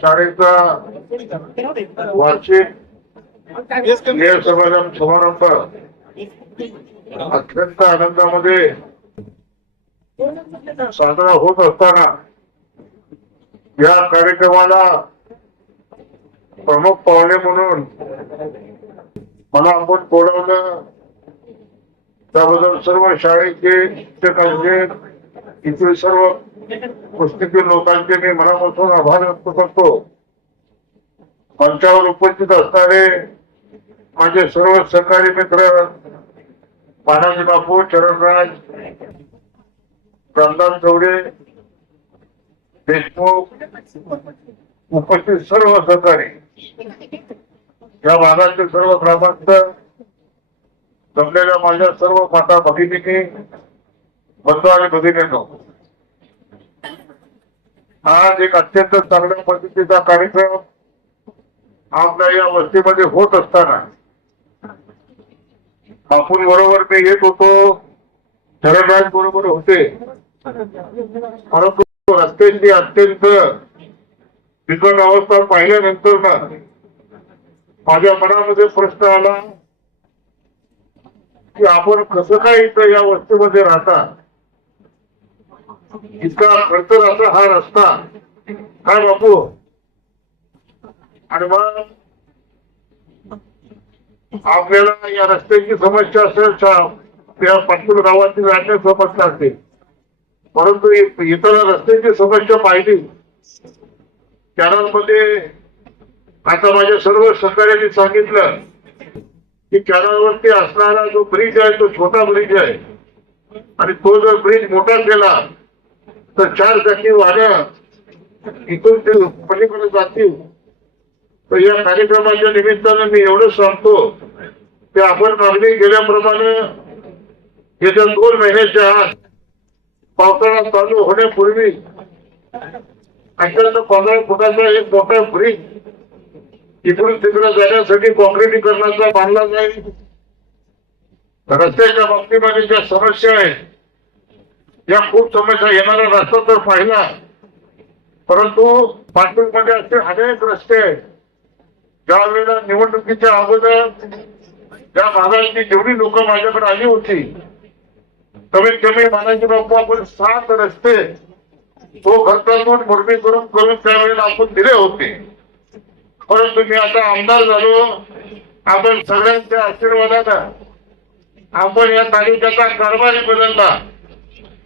शाळेचा वार्षिक समारंभ समारंभ अत्यंत आनंदामध्ये साजरा होत असताना या कार्यक्रमाला प्रमुख पाहुणे म्हणून मला आपण बोलावलं. त्याबद्दल सर्व शाळेचे शिक्षकांचे इथील सर्व पुस्तकी लोकांचे मी मनापासून आभार व्यक्त करतो. मंचावर उपस्थित असणारे माझे सर्व सहकारी मित्र पानाजी बापू चरणराज रामदास चौडे देशमुख उपस्थित सर्व सहकारी या भागातील सर्व ग्रामस्थ जमलेल्या माझ्या सर्व माता भगिनी बंधू आणि भगिनींनो आज एक अत्यंत चांगल्या पद्धतीचा कार्यक्रम आपल्या या वस्तीमध्ये होत असताना आपण बरोबर मी येत होतो चरणराज बरोबर होते. परंतु रस्त्यांची अत्यंत बिकट अवस्था पाहिल्यानंतर ना माझ्या मनामध्ये प्रश्न आला की आपण कसं काय इथं या वस्तीमध्ये राहता? इतका खडतर असा हा रस्ता. काय बापू. आणि मग आपल्याला या रस्त्याची समस्या असेल त्या पाटपूर गावातली राहण्याची समस्या असते परंतु इतर रस्त्याची समस्या पाहिली. कॅनलमध्ये आता माझ्या सर्व सहकार्यांनी सांगितलं की कॅनलवरती असणारा जो ब्रिज आहे तो छोटा ब्रिज आहे. आणि तो जर ब्रिज मोठा केला तर चार चाकी वाहनं इथून ते पलीकडे जातील. तर या कार्यक्रमाच्या निमित्तानं मी एवढंच सांगतो की आपण मागणी केल्याप्रमाणे येत्या दोन महिन्याच्या आत पावसाळा चालू होण्यापूर्वी अत्यंत पंधरा फुटाचा एक मोठा ब्रिज इकडून तिकडे जाण्यासाठी कॉन्क्रिटीकरणाचा बांधला जाईल. रस्त्याच्या बाबतीमध्ये ज्या समस्या आहेत या खूप समस्या येणारा रस्ता तर पाहिला. परंतु पाटणमध्ये असे अनेक रस्ते आहेत. ज्या वेळेला निवडणुकीच्या अगोदर त्या भागाची जेवढी लोक माझ्याकडे आली होती कमीत कमी मानाची बापू आपण सात रस्ते तो खर्चातून मुरबी करून करून त्यावेळेला आपण दिले होते. परंतु मी आता आमदार झालो. आपण सगळ्यांच्या आशीर्वादानं आपण या तालुक्याचा कारभारी बदलला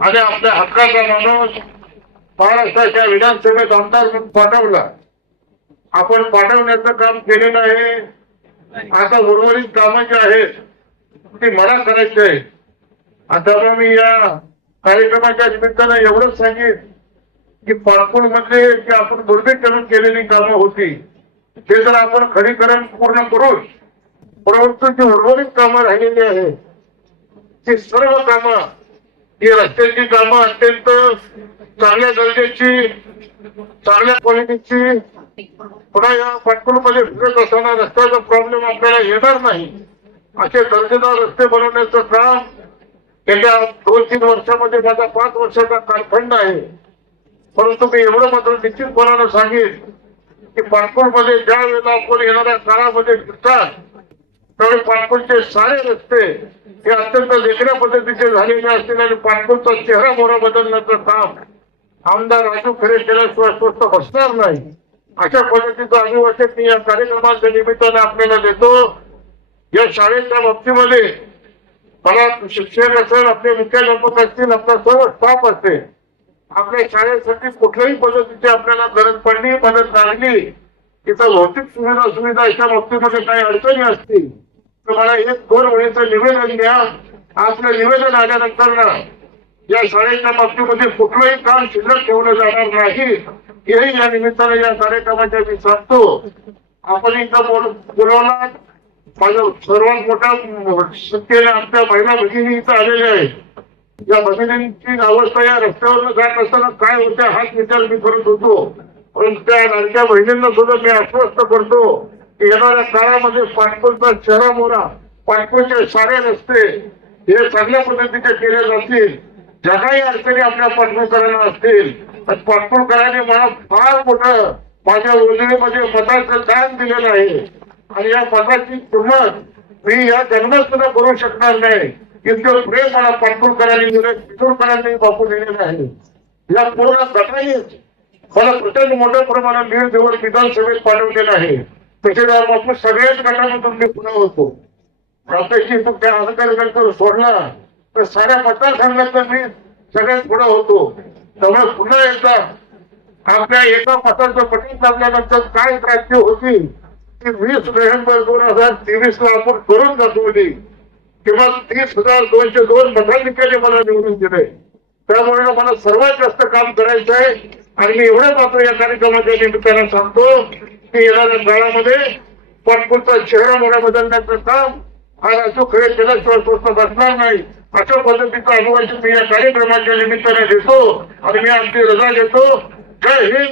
आणि आपल्या हक्काचा माणूस महाराष्ट्राच्या विधानसभेत आमदार म्हणून पाठवला. आपण पाठवण्याचं काम केलेलं आहे. आता उर्वरित कामं जी आहेत ती मला करायची आहे आता मग मी या कार्यक्रमाच्या निमित्तानं एवढंच सांगेन की पालपूरमध्ये जी आपण दुर्बीकरण केलेली कामं होती ते जर आपण खडीकरण पूर्ण करून परंतु जी उर्वरित कामं राहिलेली आहेत ती सर्व कामं ही रस्त्याची कामं अत्यंत चांगल्या दर्जाची चांगल्या क्वालिटीची पुन्हा या पाटकुलमध्ये फिरत असताना रस्त्याचा प्रॉब्लेम आपल्याला येणार नाही. असे दर्जेदार रस्ते बनवण्याचं काम गेल्या दोन तीन वर्षामध्ये माझा पाच वर्षाचा कालखंड आहे. परंतु मी एवढं मात्र निश्चितपणानं सांगेन की पाटकुलमध्ये ज्या वेळेला आपण येणाऱ्या काळामध्ये फिरतात त्यावेळी पाटपूरचे सारे रस्ते हे अत्यंत वेगळ्या पद्धतीचे झालेले असतील आणि पाटपूरचा चेहरा मोहरा बदलण्याचं काम आमदार राजू खरे केल्याशिवाय स्वस्त बसणार नाही. अशा पद्धतीचं अभिवाचन मी या कार्यक्रमाच्या निमित्ताने आपल्याला देतो. या शाळेच्या बाबतीमध्ये मला शिक्षक असेल आपले मुख्याध्यापक असतील आपला सर्व स्टाफ असेल आपल्या शाळेसाठी कुठल्याही पद्धतीची आपल्याला गरज पडली मदत लागली तिथं भौतिक सुविधा सुविधा अशा बाबतीमध्ये काही अडचणी असतील तुम्हाला एक दोन वेळेचं निवेदन द्या. आपलं निवेदन आल्यानंतर ना या शाळेच्या बाबतीमध्ये कुठलंही काम शिल्लक ठेवलं जाणार नाही. हेही या निमित्ताने या कार्यक्रमाच्या मी सांगतो. आपण इथं बोलवला. माझ्या सर्वात मोठ्या संख्येने आमच्या महिला भगिनी इथं आलेल्या आहेत. या भगिनींची अवस्था या रस्त्यावर जात असताना काय होत्या हाच विचार मी करत होतो. पण त्या लाडक्या बहिणींना सुद्धा मी आश्वस्त करतो. येणाऱ्या काळामध्ये पाटपूरचा शहरा पाटपूरचे सारे रस्ते हे चांगल्या पद्धतीचे केले जातील. ज्या काही अडचणी आपल्या पाटपूरकरांना असतील पाटपूरकरांनी मला फार मोठं माझ्या योजनेमध्ये मताचं दान दिलेलं आहे. आणि या मताची किंमत मी या जन्मात सुद्धा करू शकणार नाही. इतकं प्रेम मला पाटपूरकरांनी दिलं चितूरकरांनी बापू दिलेलं आहे. या पूर्ण गटाने मला प्रचंड मोठ्या प्रमाणात लीड देऊन विधानसभेत पाठवलेलं आहे. तहसीलदार सगळ्याच गटामधून मी पुन्हा होतो. प्रात्यक्षिक फक्त अधिकारी अधिकाऱ्यांकडे सोडला तर साऱ्या मतदारसंघात मी सगळ्यात पुढे होतो. त्यामुळे पुन्हा एकदा आपल्या एका मताचं पटीत लागल्यानंतर काय प्राप्ती होती ती वीस नोव्हेंबर दोन हजार तेवीस ला आपण करून दाखवली. किंवा तीस हजार दोनशे दोन मताधिकारी मला निवडून दिले. त्यामुळे मला सर्वात जास्त काम करायचं आहे आणि मी एवढं मात्र या कार्यक्रमाच्या निमित्तानं सांगतो काळामध्ये पाटपूरचा चेहरा मोठा बदलण्याचं काम. हा राजू खरे केल्याशिवाय स्वस्त बसणार नाही. अशा पद्धतीचा अनुभवाची मी या कार्यक्रमाच्या निमित्ताने देतो. आणि मी आमची रजा घेतो. जय हिंद.